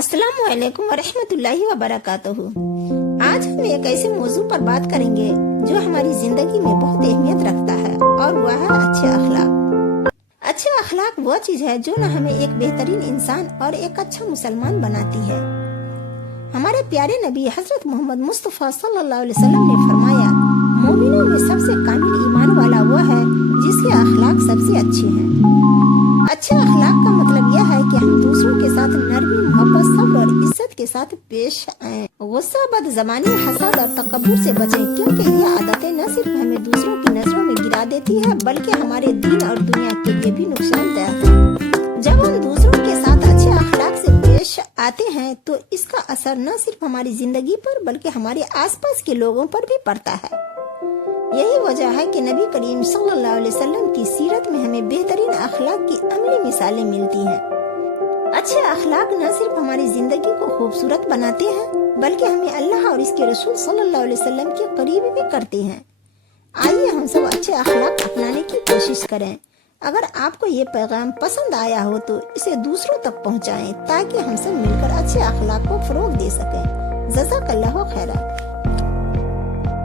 अस्सलाम वालेकुम वरहमतुल्लाहि वबरकातुहू। आज हम एक ऐसे मौजू पर बात करेंगे जो हमारी जिंदगी में बहुत अहमियत रखता है, और वह है अच्छे अखलाक। अच्छे अखलाक वो चीज है जो न हमें एक बेहतरीन इंसान और एक अच्छा मुसलमान बनाती है। हमारे प्यारे नबी हजरत मोहम्मद मुस्तफा सल्लल्लाहु अलैहि वसल्लम ने फरमाया, मोमिनों में सबसे कामिल ईमान वाला वो है जिसके अखलाक सबसे अच्छे हैं। अच्छे अखलाक का मतलब यह है कि हम दूसरों के साथ नरमी, मोहब्बत, सब्र और इज्जत के साथ पेश आएं। गुस्सा, बदज़बानी, हसद और तकब्बुर से बचें, क्योंकि ये आदतें न सिर्फ हमें दूसरों की नजरों में गिरा देती है बल्कि हमारे दीन और दुनिया के लिए भी नुकसानदायक है। जब हम दूसरों के साथ अच्छे अखलाक से पेश आते हैं तो इसका असर न सिर्फ हमारी जिंदगी पर बल्कि हमारे आसपास के लोगों पर भी पड़ता है। यही वजह है कि नबी करीम सल्लल्लाहु अलैहि वसल्लम की सीरत में हमें बेहतरीन अखलाक की अमली मिसालें मिलती हैं। अच्छे अखलाक न सिर्फ हमारी जिंदगी को खूबसूरत बनाते हैं बल्कि हमें अल्लाह और इसके रसूल सल्लल्लाहु अलैहि वसल्लम के करीब भी करते हैं। आइए हम सब अच्छे अखलाक अपनाने की कोशिश करें। अगर आपको ये पैगाम पसंद आया हो तो इसे दूसरों तक पहुँचाएं ताकि हम सब मिलकर अच्छे अखलाक को फरोग दे सकें। जज़ाकल्लाहु खैरा।